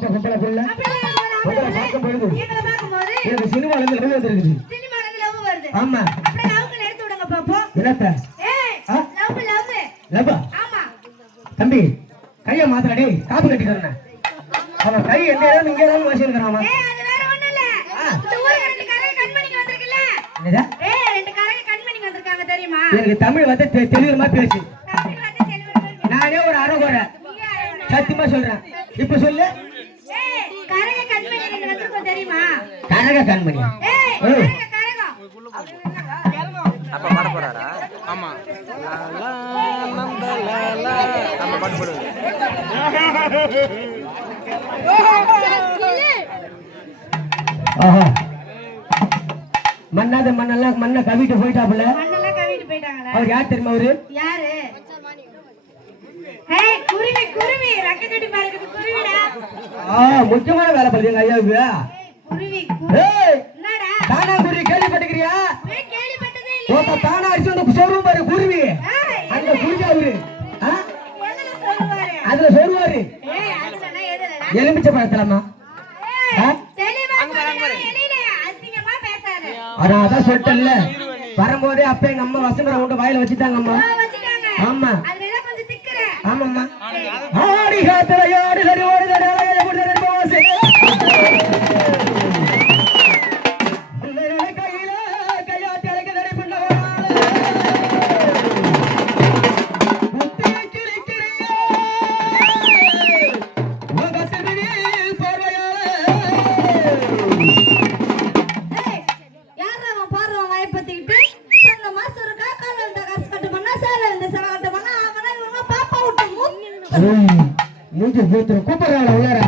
பாப்பா கும்பல புள்ள உங்களை பார்க்கும் பொழுது எனக்கு சினிமால இருந்து லவ் வந்துருக்குது. ஆமா என்னத்த லவ் தம்பி கைய மாத்தடி காப்பு கட்டிக்கிறேன். அவன் கை என்ன இங்க தான் வாசிக்கிறான். எனக்கு தமிழ் வந்து தெளிவா பேசு. நானே ஒரு அறகுறை சத்தியமா சொல்றேன். இப்ப சொல்லு கனக கண்மணி அப்ப பாட போறாரா? ஆமா நம்ம பாட்டு போடுவோம். மண்ணாத மண்ணெல்லாம் மண்ணை கவிட்டு போயிட்டாப்புல. அவர் யார் தெரியுமா? அவரு யாரு? முக்கியமான வேலை பண்ணுங்க ஐயா. தானா குருவி கேள்விப்பட்டுக்கிறியா? தானா அடிச்சு வந்து சொல்லுவோம் பாரு குருவி. அந்த குருவி அவரு அதுல சொல்லுவாரு எலுமிச்சை பழத்தலாமா? அதான் சொல்லிட்டல வரும்போதே அப்ப எங்க அம்மா வசம்பரம் கொண்டு வாயில வச்சுட்டாங்க அம்மா. ஆமா ஆமாம்மா ஆடி காத்துல யாரு சரி ஓடுத மூஞ்சி கூப்பிடுறாங்க உள்ளார